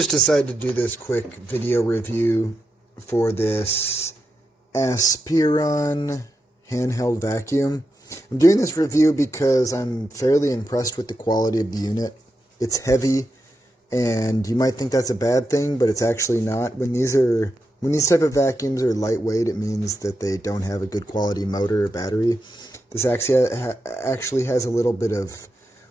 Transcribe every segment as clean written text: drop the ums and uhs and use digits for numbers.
Just decided to do this quick video review for this Aspiron handheld vacuum. I'm doing this review because I'm fairly impressed with the quality of the unit. It's heavy, and you might think that's a bad thing, but it's actually not. When these type of vacuums are lightweight, it means that they don't have a good quality motor or battery. This actually has a little bit of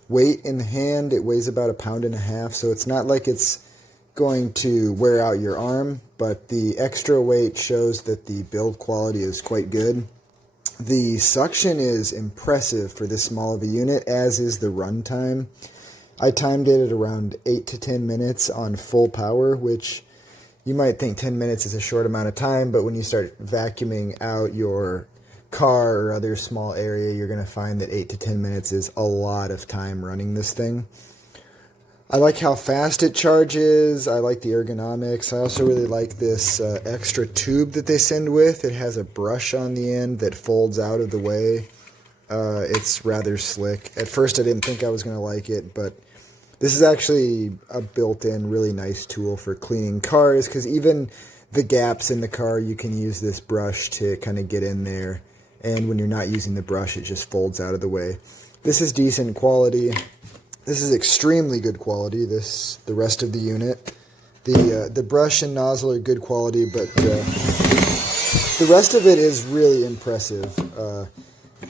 weight in the hand. It weighs about 1.5 pounds, so it's not like it's going to wear out your arm, but the extra weight shows that the build quality is quite good. The suction is impressive for this small of a unit, as is the run time. I timed it at around 8 to 10 minutes on full power, which you might think 10 minutes is a short amount of time, but when you start vacuuming out your car or other small area, you're going to find that 8 to 10 minutes is a lot of time running this thing. I like how fast it charges. I like the ergonomics. I also really like this extra tube that they send with. It has a brush on the end that folds out of the way. It's rather slick. At first I didn't think I was going to like it, but this is actually a built-in really nice tool for cleaning cars, because even the gaps in the car, you can use this brush to kind of get in there. And when you're not using the brush, it just folds out of the way. This is decent quality. This is extremely good quality, the rest of the unit. The brush and nozzle are good quality, but the rest of it is really impressive.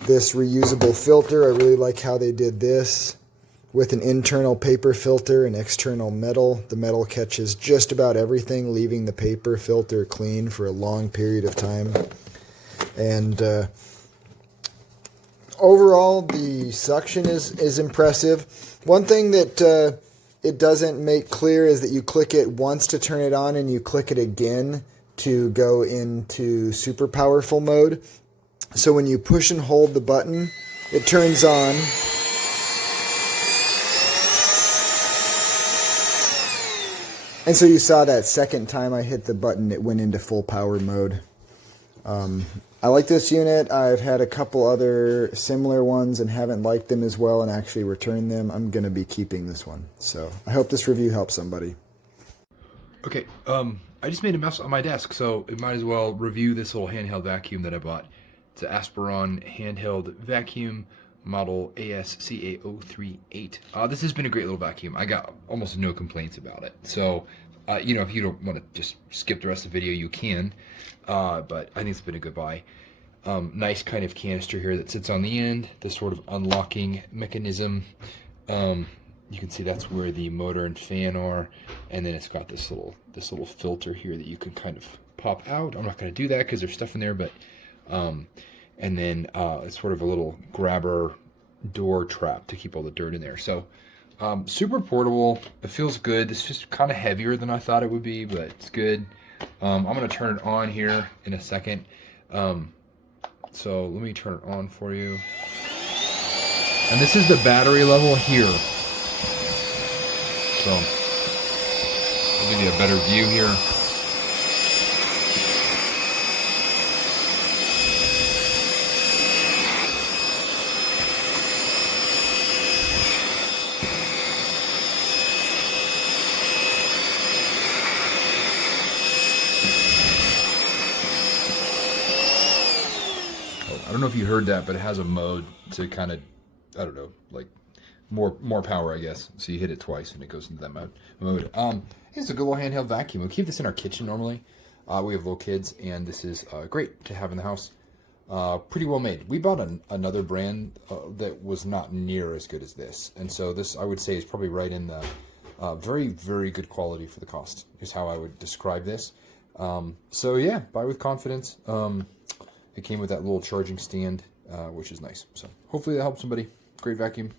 This reusable filter, I really like how they did this. With an internal paper filter and external metal. The metal catches just about everything, leaving the paper filter clean for a long period of time. And overall, the suction is impressive. One thing that it doesn't make clear is that you click it once to turn it on and you click it again to go into super powerful mode. So when you push and hold the button, it turns on. And so you saw that second time I hit the button, it went into full power mode. I like this unit. I've had a couple other similar ones and haven't liked them as well and actually returned them. I'm going to be keeping this one. So I hope this review helps somebody. Okay, I just made a mess on my desk, so it might as well review this little handheld vacuum that I bought. It's an Aspiron handheld vacuum, model ASCA038. This has been a great little vacuum. I got almost no complaints about it. So, you know, if you don't want to just skip the rest of the video, you can. But I think it's been a good buy. Nice kind of canister here that sits on the end. This sort of unlocking mechanism. You can see that's where the motor and fan are, and then it's got this little filter here that you can kind of pop out. I'm not going to do that because there's stuff in there, but and then it's sort of a little grabber door trap to keep all the dirt in there. So super portable. It feels good. It's just kind of heavier than I thought it would be, but it's good. I'm going to turn it on here in a second. So let me turn it on for you. And this is the battery level here. So I'll give you a better view here. I don't know if you heard that, but it has a mode to kind of, I don't know, like more power, I guess. So you hit it twice and it goes into that mode. It's a good little handheld vacuum. We keep this in our kitchen normally. We have little kids, and this is great to have in the house. Pretty well made. We bought another brand that was not near as good as this, and so this, I would say, is probably right in the very, very good quality for the cost, is how I would describe this. So yeah, buy with confidence. It came with that little charging stand, which is nice. So hopefully that helps somebody. Great vacuum.